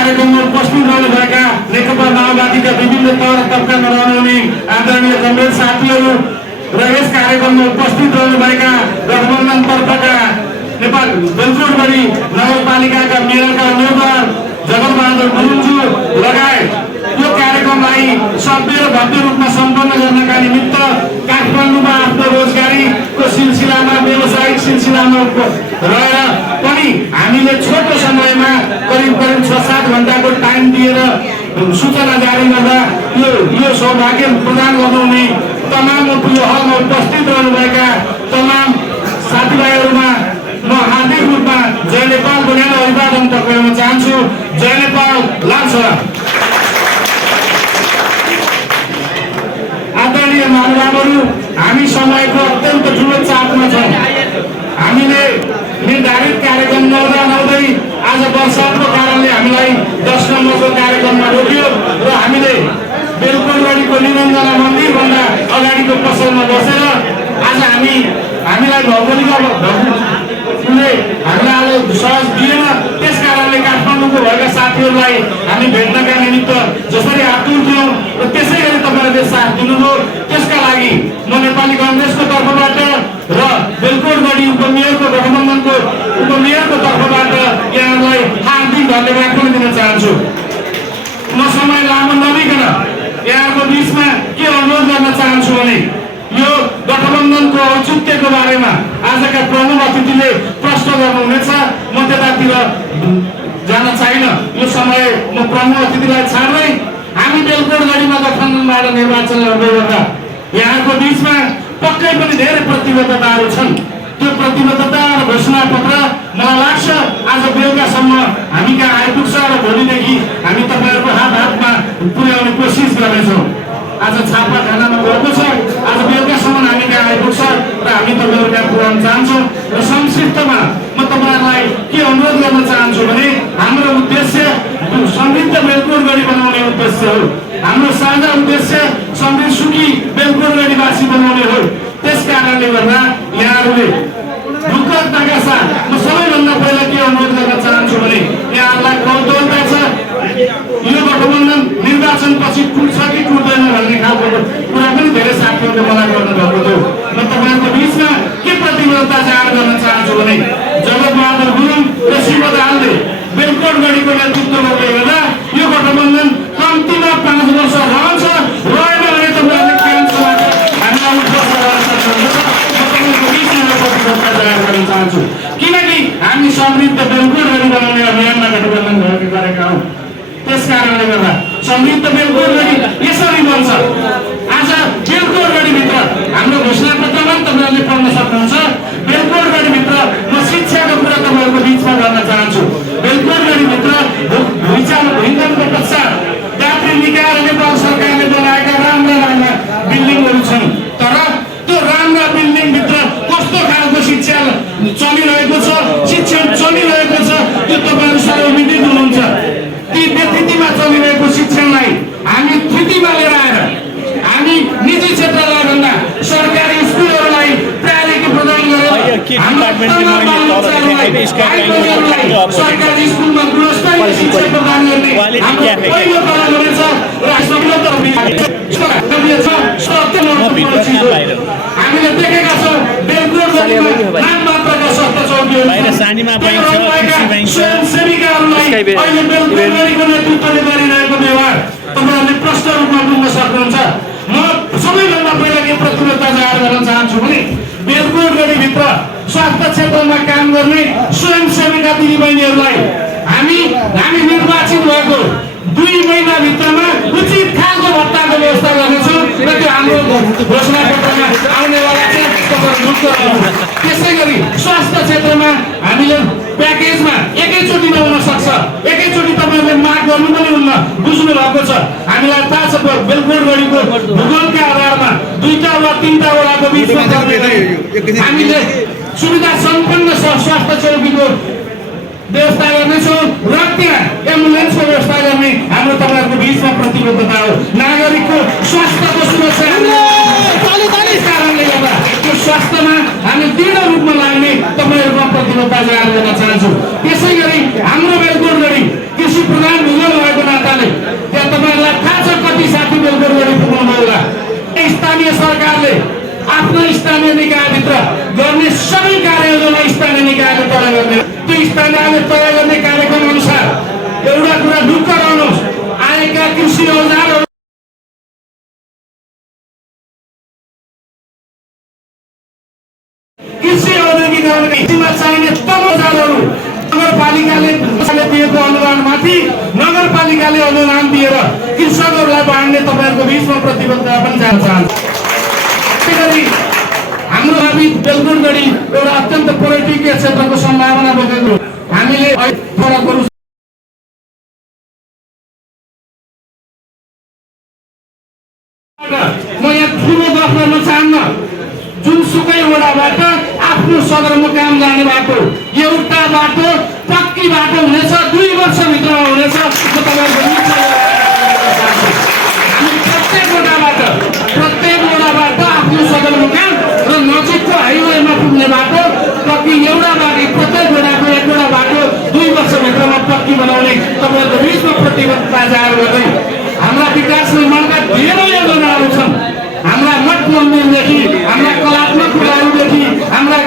कार्यक्रममा उपस्थित रहनुभएका नेकपा माओवादीका विभिन्न तह र तबकामा रहनुहुने आदरणीय कमरेड साथीहरू र यस कार्यक्रममा उपस्थित रहनुभएका गठबन्धनतर्फका नेपाल बेलकोटगढी नगरपालिकाका मेयरका उम्मेदवार जगतबहादुर गुरुङज्यू लगायत यो कार्यक्रमलाई सभ्य र भव्य रूपमा सम्पन्न गर्नका निमित्त काठमाडौँमा आफ्नो रोजगारीको सिलसिलामा व्यावसायिक सिलसिलामा रहेर पनि हामीले छोटो समयमा करिब 6-7 घण्टाको टाइम दिएर सूचना जारी गर्दा यो सौभाग्य प्रदान गर्नुहुने तमाम यो हलमा उपस्थित रहनुभएका तमाम साथीभाइहरूमा म हार्दिक रूपमा जय नेपाल भनेर अभिवादन टक्राउन चाहन्छु। जय नेपाल लान्छरा। आदरणीय महानुभावहरू, हामी समयको अत्यन्त ठुलो चापमा छौँ। हामीले निर्धारित कार्यक्रम नहुँदै आज वर्षाको कारणले हामीलाई 10 नम्बरको कार्यक्रममा रोकियो र हामीले बेलकोटगढीको निरञ्जना मन्दिरभन्दा अगाडिको पसलमा बसेर आज हामीलाई भौगोलिक हामीलाई सहज दिएन। त्यस कारणले काठमाडौँको भएका साथीहरूलाई हामी भेट्नका निमित्त जसरी आतुर थियौँ र त्यसै गरी तपाईँहरूले साथ दिनुभयो। त्यसका लागि म नेपाली कङ्ग्रेसको तर्फबाट र बेलकोटगढी उपमेयरको गठबन्धनको उपमेयरको तर्फबाट यहाँलाई हार्दिक धन्यवाद पनि दिन चाहन्छु। म समय लामो नलिकन यहाँको बिचमा के अनुरोध गर्न चाहन्छु भने यो गठबन्धनको औचित्यको बारेमा आजका प्रमुख अतिथिले प्रश्न गर्नुहुनेछ। म त्यतातिर जान छैन। यो समय म प्रमुख अतिथिलाई छाड्दै हामी बेलकोटगढीमा गठबन्धनबाट निर्वाचन लड्दै गर्दा यहाँको बिचमा पक्कै पनि धेरै प्रतिबद्धताहरू छन्। त्यो प्रतिबद्धता र घोषणापत्र मलाई लाग्छ आज बेलुकासम्म हामी कहाँ आइपुग्छ र भोलिदेखि हामी तपाईँहरूको हातमा पुर्याउने कोसिस गर्नेछौँ। आज छापाखानामा गएको छ, आज बेलुकासम्म हामी कहाँ आइपुग्छ र हामी तपाईँहरू कहाँ पुर्याउन चाहन्छौँ। र संक्षिप्तमा म तपाईँहरूलाई के अनुरोध गर्न चाहन्छु भने हाम्रो उद्देश्य समृद्ध बेलकोटगढी बनाउने उद्देश्य हो। हाम्रो साझा उद्देश्य समृद्ध सुखी बेलकोटगढीवासी बनाउने हो। त्यस कारणले गर्दा यहाँहरूले ढुक्कताका साथ म सबैभन्दा पहिला के अनुरोध गर्न चाहन्छु भने यहाँहरूलाई कौतूहलता छ यो गठबन्धन निर्वाचन पछि टुट्छ कि टुट्दैन भन्ने खालको कुरा पनि धेरै साथीहरूले मलाई गर्नुभएको थियो। म तपाईँहरूको बिचमा के प्रतिबद्धता जाहेर गर्न चाहन्छु भने जगतबहादुर गुरुङ र शिव दाहालले बेलकोटगढीको नेतृत्व गर्दै गर्दा यो गठबन्धन कम्तीमा 5 वर्ष रहन्छ। रहेन भने तपाईँहरूले क्यान्सरबाट हामीलाई उठ्छ चाहन्छु किनकि हामी समृद्ध बेलकोटगढी बनाउने अभियानमा गठबन्धन गरेका हौँ। त्यस कारणले गर्दा समृद्ध बेलकोटगढी यसरी बन्छ। आज बेलकोटगढीभित्र हाम्रो घोषणापत्रमा तपाईँहरूले पढ्न सक्नुहुन्छ। बेलकोटगढीभित्र म शिक्षाको कुरा तपाईँहरूको बिचमा गर्न चाहन्छु। बेलकोटगढीभित्र भूइँचनको पश्चात दात्री निकाय र नेपाल सरकारले बनाएका राम्रा बिल्डिङहरू छन्। तर त्यो राम्रा बिल्डिङभित्र कस्तो खालको शिक्षा चलिरहेको छ, शिक्षण चलिरहेको छ त्यो तपाईँहरू सर्वविदित हुनुहुन्छ। ती व्यतिथिमा चलिरहेको शिक्षणलाई हामी थृतिमा लिएर आएर हामी निजी क्षेत्रलाई भन्दा सरकारी स्कुलहरूलाई प्रायोरिटी प्रदान गरेर सरकारी स्कुलमा गुणस्तरीय शिक्षा प्रदान गर्ने हाम्रो पहिलो कदम हुनेछ। हामीले देखेका छौँ बेलकोटगढीमा नाम मात्रका स्वास्थ्य चौकीहरू स्वयंसेविकाहरूलाई अहिले बेलकोटगढीको नेतृत्वले गरिरहेको व्यवहार तपाईँहरूले प्रश्न रूपमा बुझ्न सक्नुहुन्छ। म सबैभन्दा पहिला के प्रतिबद्धता जाहेर गर्न चाहन्छु भने बेलकोटगढीभित्र स्वास्थ्य क्षेत्रमा काम गर्ने स्वयंसेविका दिदीबहिनीहरूलाई हामी निर्वाचित भएको 2 महिनाभित्रमा उचित खालको भत्ताको व्यवस्था गर्नेछौँ र त्यो हाम्रो घोषणापत्रमा आउनेवाला छ। त्यसै गरी स्वास्थ्य क्षेत्रमा हामीले प्याकेजमा एकैचोटिमा हुन सक्छ। एकैचोटि तपाईँहरूले माग गर्नु पनि हुन्न, बुझ्नु भएको छ। हामीलाई थाहा छ बेलकोटगढीको भूगोलका आधारमा 2टा वा 3टा वडाको बिचमा हामीले सुविधा सम्पन्न स्वास्थ्य चौकीको व्यवस्था गर्नेछौँ र त्यहाँ एम्बुलेन्सको व्यवस्था गर्ने हाम्रो तपाईँहरूको बिचमा प्रतिबद्धता हो। नागरिकको स्वास्थ्यको सुरक्षा कारणले गर्दा त्यो स्वास्थ्यमा हामी दृढ रूपमा लाग्ने तपाईँहरूमा प्रतिबद्धता जाहेर गर्न चाहन्छु। त्यसै गरी हाम्रो बेलगोरगढी कृषि प्रधान भूगोल भएको नाताले त्यहाँ तपाईँहरूलाई थाहा छ कति साथी बेलगोरगढी पुग्नु होला। स्थानीय सरकारले आफ्नो स्थानीय निकायभित्र गर्ने सबै कार्ययोजना स्थानीय निकायले तय गर्ने, त्यो स्थानीयले तय गर्ने कार्यक्रम अनुसार एउटा कुरा ढुक्क रहनुहोस्, आएका कृषि औजारहरू कृषि औद्योगिकरणमा चाहिने तमाम औजारहरू नगरपालिकाले दिएको अनुदानमाथि नगरपालिकाले अनुदान दिएर कृषकहरूलाई बाँड्ने तपाईँहरूको बिचमा प्रतिबद्धता पनि जान चाहन्छु। हाम्रो हामी बेलगोरगढी एउटा अत्यन्त पर्यटकीय क्षेत्रको सम्भावना बोकेको हामीले फरकहरू म यहाँ ठुलो गफ गर्न चाहन्न। जुनसुकै वडाबाट आफ्नो सदरमुकाम जाने बाटो एउटा बाटो पक्की बाटो हुनेछ, 2 वर्षभित्रमा हुनेछ। हामी प्रत्येक वडाबाट आफ्नो सदरमुकाम र नजिकको हाइवेमा पुग्ने बाटो पक्की एउटा बाटो, प्रत्येक वडाको एकवटा बाटो 2 वर्षभित्रमा पक्की बनाउने तपाईँहरूको बिचमा प्रतिबद्धता जाहेर गर्दै हाम्रा विकास निर्माणका धेरै योजनाहरू छन्। हाम्रा मठ मन्दिरदेखि हाम्रा कलात्मक कुराहरूदेखि हाम्रा